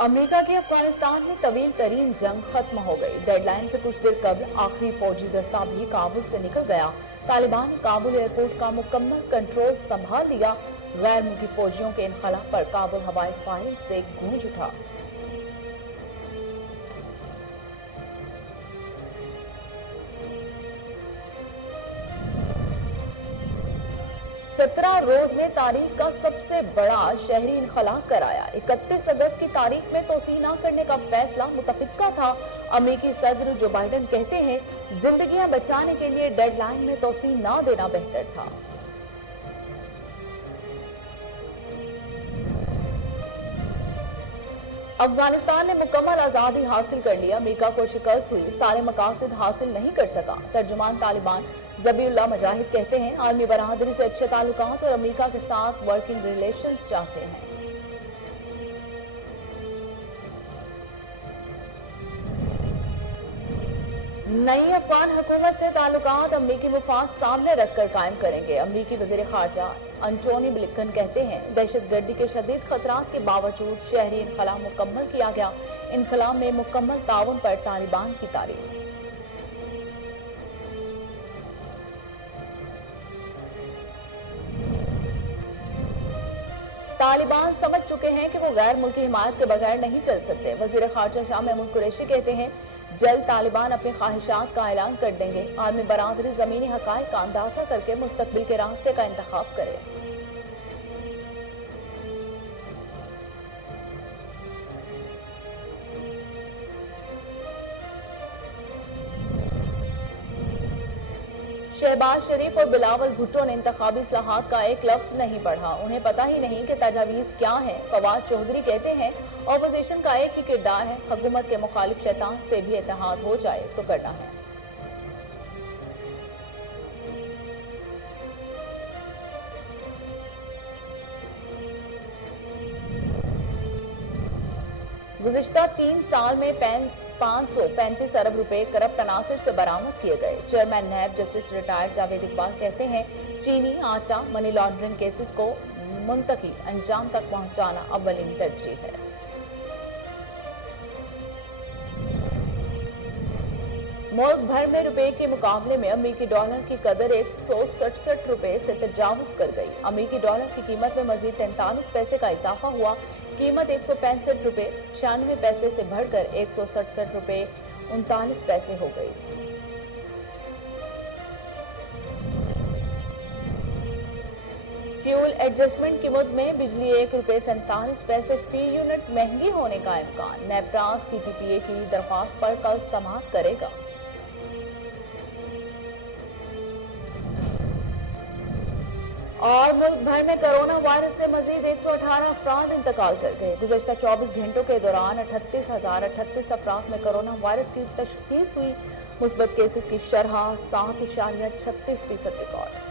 America की अफगानिस्तान में तवील तरीन जंग खत्म हो गई। डेडलाइन से कुछ देर कबल आखिरी फौजी दस्ता भी काबुल से निकल गया। तालिबान ने काबुल एयरपोर्ट का मुकम्मल कंट्रोल संभाल लिया। गैर मुल्की फौजियों के इनखला पर काबुल हवाई फायरिंग से गूंज उठा। सत्रह रोज में तारीख का सबसे बड़ा शहरी इनखला कराया। 31 अगस्त की तारीख में तोसी न करने का फैसला मुतफिका था। अमेरिकी सदर जो बाइडन कहते हैं जिंदगियां बचाने के लिए डेडलाइन में तोसी न देना बेहतर था। अफगानिस्तान ने मुकम्मल आज़ादी हासिल कर लिया। अमेरिका को शिकस्त हुई, सारे मकासद हासिल नहीं कर सका। तर्जुमान तालिबान ज़बीउल्लाह मुजाहिद कहते हैं आलमी बरादरी से अच्छे ताल्लुकात और अमेरिका के साथ वर्किंग रिलेशंस चाहते हैं। नई अफगान हुकूमत से ताल्लुकात अमरीकी मुफाद सामने रखकर कायम करेंगे। अमरीकी वज़ीर ख़ारजा एंटोनी ब्लिंकन कहते हैं दहशतगर्दी के शदीद खतरात के बावजूद शहरी इनखला मुकम्मल किया गया। इनखला में मुकम्मल ताउन पर तालिबान की तारीफ। तालिबान समझ चुके हैं कि वो गैर मुल्की हिमायत के बगैर नहीं चल सकते। वज़ीर ख़ारजा शाह महमूद कुरैशी कहते हैं जल्द तालिबान अपनी ख्वाहिशात का ऐलान कर देंगे। आलमी बरादरी ज़मीनी हक़ाइक़ का अंदाज़ा करके मुस्तक़बिल के रास्ते का इंतख़ाब करे। शहबाज शरीफ और बिलावल भुट्टो ने इंतखाबी इस्लाहात का एक लफ्ज नहीं पढ़ा। उन्हें पता ही नहीं कि तजावीज़ क्या है। फवाद चौधरी कहते हैं ऑपोजिशन का एक ही किरदार है, हुकूमत के मुखालिफ शैतान से भी इत्तेहाद हो जाए तो करना है। गुज़िश्ता 3 साल में 535 अरब रुपए करप्ट अनासिर से बरामद किए गए। Chairman NAB justice retired Javed Iqbal कहते हैं चीनी आटा मनी लॉन्ड्रिंग केसेस को मुंतकी अंजाम तक पहुंचाना अव्वलीन तरजीह है। मुल्क भर में रुपए के मुकाबले में अमेरिकी डॉलर की कदर 167 रुपए से तजावुज कर गई। अमेरिकी डॉलर की कीमत में मजीद 43 पैसे का इजाफा हुआ। कीमत 165 रुपए 96 पैसे से बढ़कर 167 रुपए 39 पैसे हो गई। फ्यूल एडजस्टमेंट की मुद्द में बिजली 1 रुपए 47 पैसे फी यूनिट महंगी होने का इम्कान। नेपरा CPPA की दरख्वास्त पर कल समाअत करेगा। और मुल्क भर में कोरोना वायरस से मजीद 118 अफराद इंतकाल कर गए। गुज़श्ता 24 घंटों के दौरान 38,038 अफराद में कोरोना वायरस की तशख़ीस हुई। मुस्बत केसेस की शरह 7.36% रिकॉर्ड।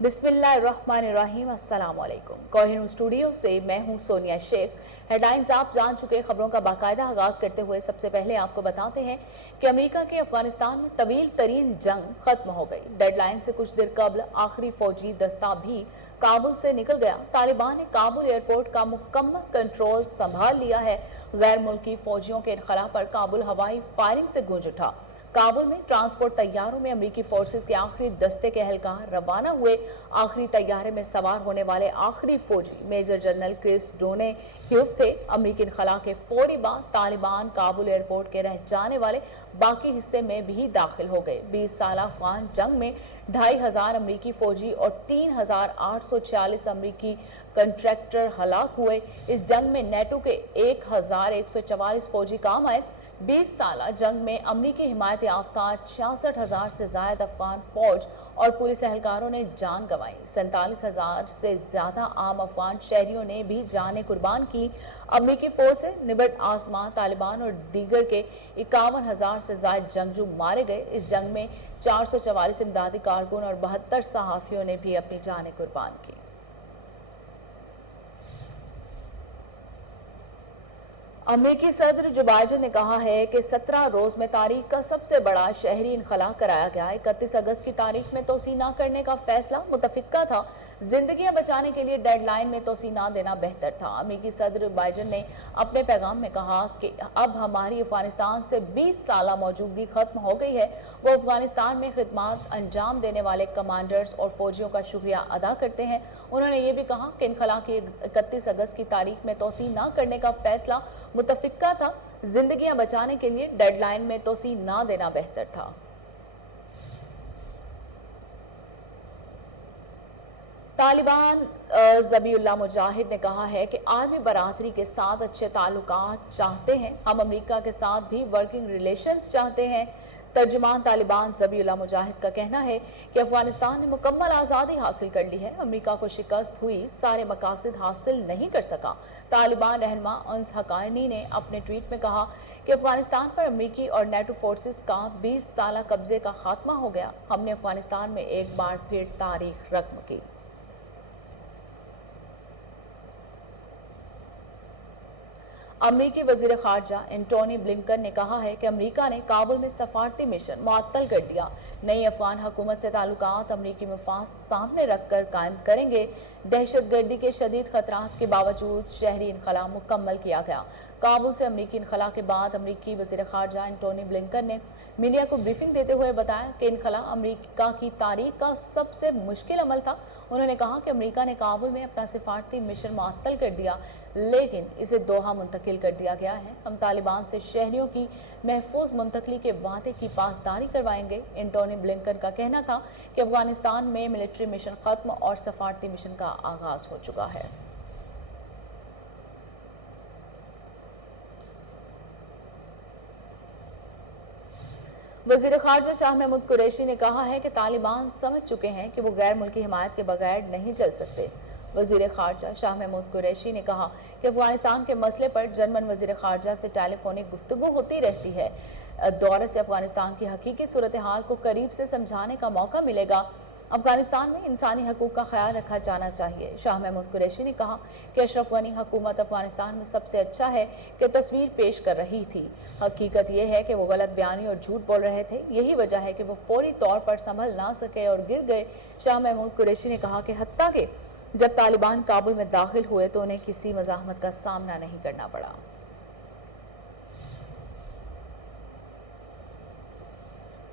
बिस्मिल्लाहिर्रहमानिर्रहीम। अस्सलाम वालेकुम। कोहिनूर स्टूडियो से मैं हूं सोनिया शेख। हेडलाइंस आप जान चुके। खबरों का बाकायदा आगाज करते हुए सबसे पहले आपको बताते हैं कि अमेरिका की अफगानिस्तान में तवील तरीन जंग खत्म हो गई। डेडलाइन से कुछ देर कबल आखिरी फौजी दस्ता भी काबुल से निकल गया। तालिबान ने काबुल एयरपोर्ट का मुकम्मल कंट्रोल संभाल लिया है। गैर मुल्की फौजियों के इनखला पर काबुल हवाई फायरिंग से गूंज उठा। काबुल में ट्रांसपोर्ट तैयारों में अमेरिकी फोर्सेस के आखिरी दस्ते के एहलकार रवाना हुए। आखिरी तैयारे में सवार होने वाले आखिरी फौजी मेजर जनरल क्रिस डोने ह्यूफ थे। अमेरिकी इनखला के फौरी बाद तालिबान काबुल एयरपोर्ट के रह जाने वाले बाकी हिस्से में भी दाखिल हो गए। 20 साल अफगान जंग में 2,500 अमेरिकी फौजी और 3,846 अमेरिकी कंट्रैक्टर हलाक हुए। इस जंग में नेटो के 1,144 फौजी काम आए। 20 साल जंग में अमरीकी हिमायत याफ्ता 66,000 से ज्यादा अफगान फौज और पुलिस एहलकारों ने जान गंवाई। 47,000 से ज्यादा आम अफगान शहरियों ने भी जानें कुर्बान की। अमरीकी फौज से निबट आसमां तालिबान और दीगर के 51,000 से ज्यादा जंगजू मारे गए। इस जंग में 444 इमदादी कारकुन और 72 सहाफियों ने भी अपनी जानें कुर्बान की। अमेरिकी सदर जो बाइडेन ने कहा है कि 17 रोज में तारीख का सबसे बड़ा शहरी इनखला कराया गया। 31 अगस्त की तारीख में तोसी ना करने का फैसला मुतफिका था। जिंदगियां बचाने के लिए डेडलाइन में तोसी ना देना बेहतर था। अमेरिकी सदर बाइडेन ने अपने पैगाम में कहा कि अब हमारी अफगानिस्तान से 20 साल मौजूदगी खत्म हो गई है। वो अफगानिस्तान में खिदमत अंजाम देने वाले कमांडर्स और फौजियों का शुक्रिया अदा करते हैं। उन्होंने ये भी कहा कि इनखला की 31 अगस्त की तारीख में तोसी ना करने का फैसला मुतफिका था। जिंदगियां बचाने के लिए डेडलाइन में तोसी ना देना बेहतर था। तालिबान ज़बीउल्लाह मुजाहिद ने कहा है कि आर्मी बरादरी के साथ अच्छे ताल्लुकात चाहते हैं। हम अमेरिका के साथ भी वर्किंग रिलेशंस चाहते हैं। तर्जुमान तालिबान ज़बीउल्लाह मुजाहिद का कहना है कि अफगानिस्तान ने मुकम्मल आज़ादी हासिल कर ली है। अमेरिका को शिकस्त हुई सारे मकासद हासिल नहीं कर सका। तालिबान रहनुमा अंस हकानी ने अपने ट्वीट में कहा कि अफगानिस्तान पर अमेरिकी और नेटो फोर्सेस का 20 साल कब्जे का खात्मा हो गया। हमने अफगानिस्तान में एक बार फिर तारीख रकम की। अमेरिकी वजीर खारजा एंटोनी ब्लिंकन ने कहा है कि अमेरिका ने काबुल में सफारती मिशन मुअत्तल कर दिया। नई अफगान हुकूमत से ताल्लुकात अमेरिकी मफाद सामने रखकर कायम करेंगे। दहशतगर्दी के शदीद खतरात के बावजूद शहरी इनखला मुकम्मल किया गया। काबुल से अमेरिकी इनखला के बाद अमेरिकी वजीर खारजा एंटोनी ब्लिंकन ने मीडिया को ब्रीफिंग देते हुए बताया कि इनखला अमेरिका की तारीख का सबसे मुश्किल अमल था। उन्होंने कहा कि अमेरिका ने काबुल में अपना सिफारती मिशन मुअत्तल कर दिया, लेकिन इसे दोहा मुंतकिल कर दिया गया है। हम तालिबान से शहरियों की महफूज मुंतकली के वादे की पासदारी करवाएंगे। एंटोनी ब्लिंकन का कहना था कि अफगानिस्तान में मिलिट्री मिशन खत्म और सफारती मिशन का आगाज हो चुका है। वज़ीर ख़ारजा शाह महमूद कुरैशी ने कहा है कि तालिबान समझ चुके हैं कि वो गैर मुल्की हिमायत के बगैर नहीं चल सकते। वज़ीर ख़ारजा शाह महमूद कुरैशी ने कहा कि अफगानिस्तान के मसले पर जर्मन वज़ीर ख़ारजा से टेलीफोनिक गुफ्तगू होती रहती है। दौरे से अफगानिस्तान की हकीकी सूरत हाल को करीब से समझाने का मौका मिलेगा। अफगानिस्तान में इंसानी हकूक़ का ख्याल रखा जाना चाहिए। शाह महमूद कुरैशी ने कहा कि अशरफ गनी हुकूमत अफगानिस्तान में सबसे अच्छा है कि तस्वीर पेश कर रही थी। हकीकत यह है कि वो गलत बयानी और झूठ बोल रहे थे। यही वजह है कि वो फौरी तौर पर संभल ना सके और गिर गए। शाह महमूद कुरैशी ने कहा कि हत्ता के जब तालिबान काबुल में दाखिल हुए तो उन्हें किसी मज़ाहमत का सामना नहीं करना पड़ा।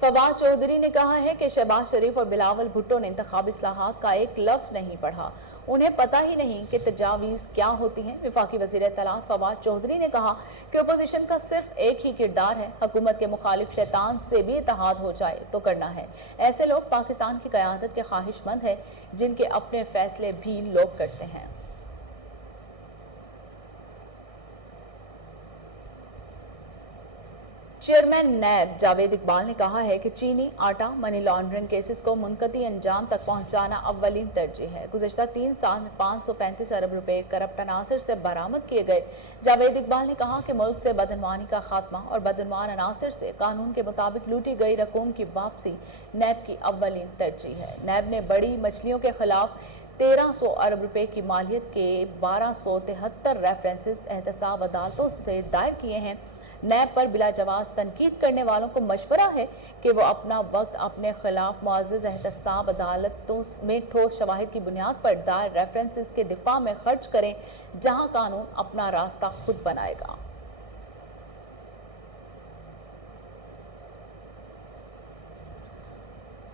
फवाद चौधरी ने कहा है कि शहबाज शरीफ और बिलावल भुट्टो ने इंतखाबी इस्लाहात का एक लफ्ज़ नहीं पढ़ा। उन्हें पता ही नहीं कि तजावीज़ क्या होती हैं। वफाकी वज़ीर इत्तलात फवाद चौधरी ने कहा कि अपोजिशन का सिर्फ एक ही किरदार है, हुकूमत के मुखालिफ शैतान से भी इत्तेहाद हो जाए तो करना है। ऐसे लोग पाकिस्तान की क़यादत के ख्वाहिशमंद हैं, जिनके अपने फैसले भी लोग करते हैं। चेयरमैन नैब जावेद इकबाल ने कहा है कि चीनी आटा मनी लॉन्ड्रिंग केसेस को मुनक़ती अंजाम तक पहुंचाना अव्वलीन तरजीह है। गुज़श्ता 3 साल में 535 अरब रुपए करप्ट अनासर से बरामद किए गए। जावेद इकबाल ने कहा कि मुल्क से बदनवानी का खात्मा और बदनवान अनासर से कानून के मुताबिक लूटी गई रकूम की वापसी नैब की अव्वलीन तरजीह है। नैब ने बड़ी मछलियों के खिलाफ 1300 अरब रुपए की मालियत के 1273 रेफरेंसेस एहतसाब अदालतों से दायर किए हैं। नैब पर बिला जवाज तनकीद करने वालों को मशवरा है कि वो अपना वक्त अपने खिलाफ मुअज़्ज़ज़ एहतसाब अदालतों में ठोस शवाहिद की बुनियाद पर दायर रेफरेंसेस के दिफा में खर्च करें, जहां कानून अपना रास्ता खुद बनाएगा।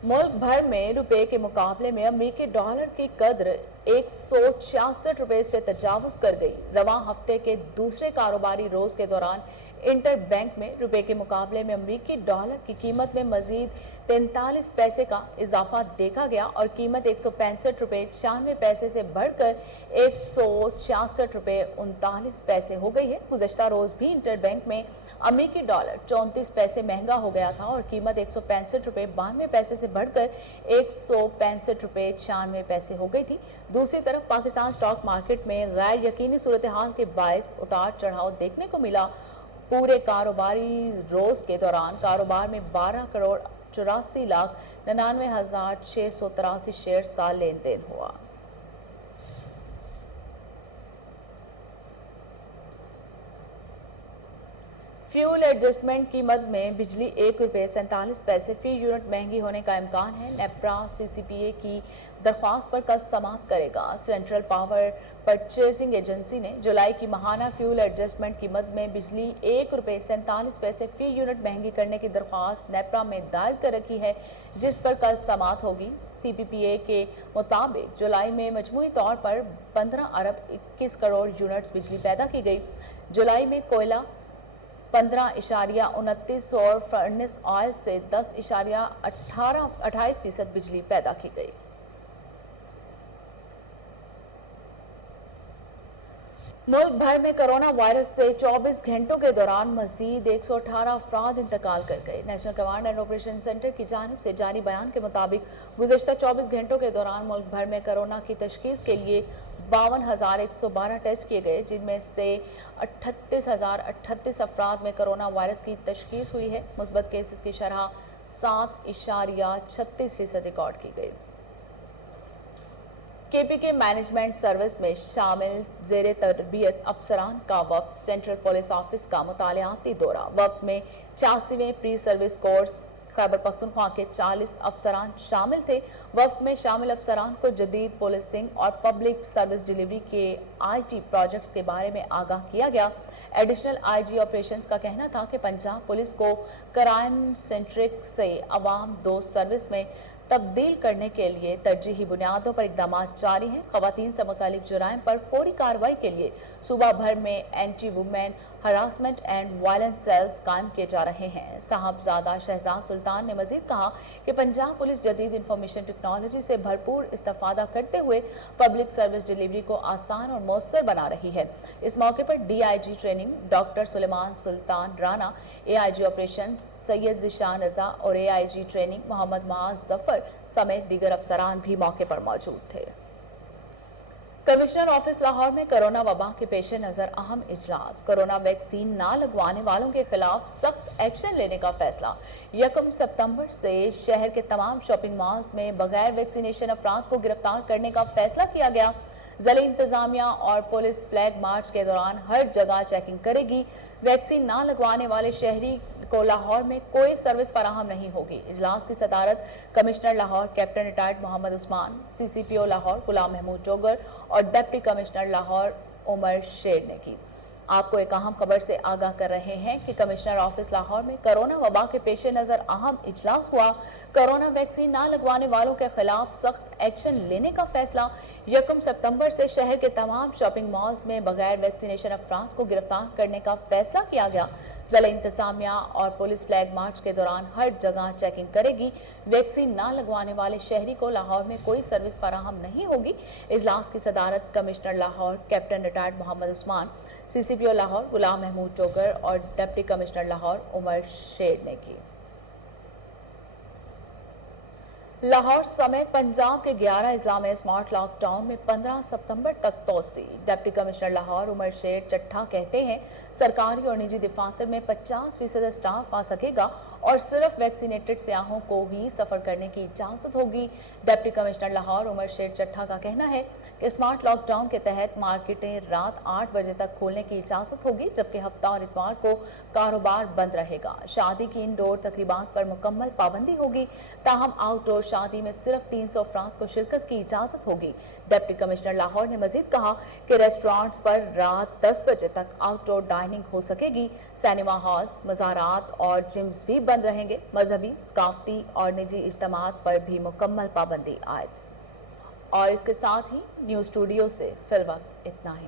मुल्क भर में रुपए के मुकाबले में अमेरिकी डॉलर की कद्र 166 रुपए से तजावुज़ कर गई। रवां हफ्ते के दूसरे कारोबारी रोज के दौरान इंटर बैंक में रुपए के मुकाबले में अमेरिकी डॉलर की कीमत में मजीद 43 पैसे का इजाफा देखा गया और कीमत 165 रुपए 96 पैसे से बढ़कर 166 रुपए 39 पैसे हो गई है। गुज़श्ता रोज भी इंटर बैंक में अमेरिकी डॉलर 34 पैसे महंगा हो गया था और कीमत 165 रुपए 92 पैसे से बढ़कर 165 रुपए 96 पैसे हो गई थी। दूसरी तरफ पाकिस्तान स्टॉक मार्केट में गैर यकीनी सूरत हाल के बायस उतार चढ़ाव देखने को मिला। पूरे कारोबारी रोज के दौरान कारोबार में 12 करोड़ 84 लाख 99,683 शेयर्स का लेन देन हुआ। फ्यूल एडजस्टमेंट कीमत में बिजली ₹1.47 फी यूनिट महंगी होने का इम्कान है। नेप्रा सीसीपीए की दरख्वास्त पर कल समाअत करेगा। सेंट्रल पावर परचेजिंग एजेंसी ने जुलाई की माहाना फ्यूल एडजस्टमेंट कीमत में बिजली ₹1.47 फी यूनिट महंगी करने की दरख्वास्त नेप्रा में दायर कर रखी है, जिस पर कल समाअत होगी। सीपीपीए के मुताबिक जुलाई में मजमूई तौर पर 15 अरब 21 करोड़ यूनिट्स बिजली पैदा की गई। जुलाई में कोयला 15.29 और फर्नेस ऑयल से 10.28% बिजली पैदा की गई। मुल्क भर में कोरोना वायरस से 24 घंटों के दौरान मजीद 118 अफराद इंतकाल कर गए। National command and operation centre की जानिब से जारी बयान के मुताबिक गुज़िश्ता 24 घंटों के दौरान मुल्क भर में कोरोना की तशखीस के लिए 52,112 टेस्ट किए गए, जिनमें से 38,038 अफराद में कोरोना वायरस की तशखीस हुई है। मुस्बत केसेस की शरह 7.36% रिकॉर्ड की गई। केपीके मैनेजमेंट सर्विस में शामिल ज़ेरे तरबियत अफसरान का वफ्द सेंट्रल पुलिस ऑफिस का मुतालियाती दौरा। वफ्द में 86वें pre service course Khyber Pakhtunkhwa के 40 अफसरान शामिल थे। वफ्द में शामिल अफसरान को जदीद पुलिसिंग और पब्लिक सर्विस डिलीवरी के IT प्रोजेक्ट्स के बारे में आगाह किया गया। एडिशनल IG ऑपरेशंस का कहना था कि पंजाब पुलिस को क्राइम सेंट्रिक से अवाम दोस्त सर्विस में तब्दील करने के लिए तरजीही बुनियादों पर इकदाम जारी हैं। खवातीन से मुतालिक जुराइम पर फौरी कार्रवाई के लिए सूबा भर में anti women harassment and violence cells कायम किए जा रहे हैं। साहबजादा शहजाद सुल्तान ने मजीद कहा कि पंजाब पुलिस जदीद इंफॉर्मेशन टेक्नोलॉजी से भरपूर इस्तेफादा करते हुए पब्लिक सर्विस डिलीवरी को आसान और मौसर बना रही है। इस मौके पर DIG ट्रेनिंग डॉक्टर सुलेमान सुल्तान राना, AIG ऑपरेशंस सैयद ज़िशान रजा और AIG ट्रेनिंग मोहम्मद मुआज़ जफर समेत दीगर अफसरान भी मौके पर मौजूद थे। कमिश्नर ऑफिस लाहौर में कोरोना वबा के पेश नज़र अहम इजलास। कोरोना वैक्सीन ना लगवाने वालों के खिलाफ सख्त एक्शन लेने का फैसला। 1 सितंबर से शहर के तमाम शॉपिंग मॉल्स में बगैर वैक्सीनेशन अफराद को गिरफ्तार करने का फैसला किया गया। ज़िला इंतजामिया और पुलिस फ्लैग मार्च के दौरान हर जगह चेकिंग करेगी। वैक्सीन ना लगवाने वाले शहरी को लाहौर में कोई सर्विस फराहम नहीं होगी। इजलास की सदारत commissioner Lahore captain retired Mohammad Usman, CCPO Lahore Ghulam Mahmood Togar और डिप्टी कमिश्नर लाहौर उमर शेर ने की। आपको एक अहम खबर से आगाह कर रहे हैं कि कमिश्नर ऑफिस लाहौर में कोरोना वबा के पेश नज़र अहम इजलास हुआ। कोरोना वैक्सीन ना लगवाने वालों के खिलाफ सख्त एक्शन लेने का फैसला। 1 सितंबर से शहर के तमाम शॉपिंग मॉल्स में बगैर वैक्सीनेशन अफराद को गिरफ्तार करने का फैसला किया गया। ज़िला इंतजामिया और पुलिस फ्लैग मार्च के दौरान हर जगह चेकिंग करेगी। वैक्सीन ना लगवाने वाले शहरी को लाहौर में कोई सर्विस फराहम नहीं होगी। इजलास की सदारत commissioner Lahore captain retired Mohammad Usman, CCPO Lahore Ghulam Mahmood Togar और डिप्टी कमिश्नर लाहौर उमर शेर ने की। लाहौर समेत पंजाब के 11 अजला में स्मार्ट लॉकडाउन में 15 सितंबर तक तोसी। डिप्टी कमिश्नर लाहौर उमर शेर चट्ठा कहते हैं सरकारी और निजी दफातर में 50% स्टाफ आ सकेगा और सिर्फ वैक्सीनेटेड सयाहों को ही सफर करने की इजाजत होगी। डिप्टी कमिश्नर लाहौर उमर शेर चट्ठा का कहना है कि स्मार्ट लॉकडाउन के तहत मार्केटें रात 8 बजे तक खोलने की इजाजत होगी, जबकि हफ्ता और इतवार को कारोबार बंद रहेगा। शादी की इंडोर तकरीबात पर मुकम्मल पाबंदी होगी, ताहम आउटडोर शादी में सिर्फ 300 अफराद को शिरकत की इजाजत होगी। डिप्टी कमिश्नर लाहौर ने मजीद कहा कि रेस्टोरेंट्स पर रात 10 बजे तक आउटडोर डाइनिंग हो सकेगी। सिनेमा हॉल्स, मज़ारात और जिम्स भी बंद रहेंगे। मजहबी, सकाफती और निजी इज्तिमात पर भी मुकम्मल पाबंदी आयद। और इसके साथ ही न्यूज़ स्टूडियो से फिलवक्त इतना ही।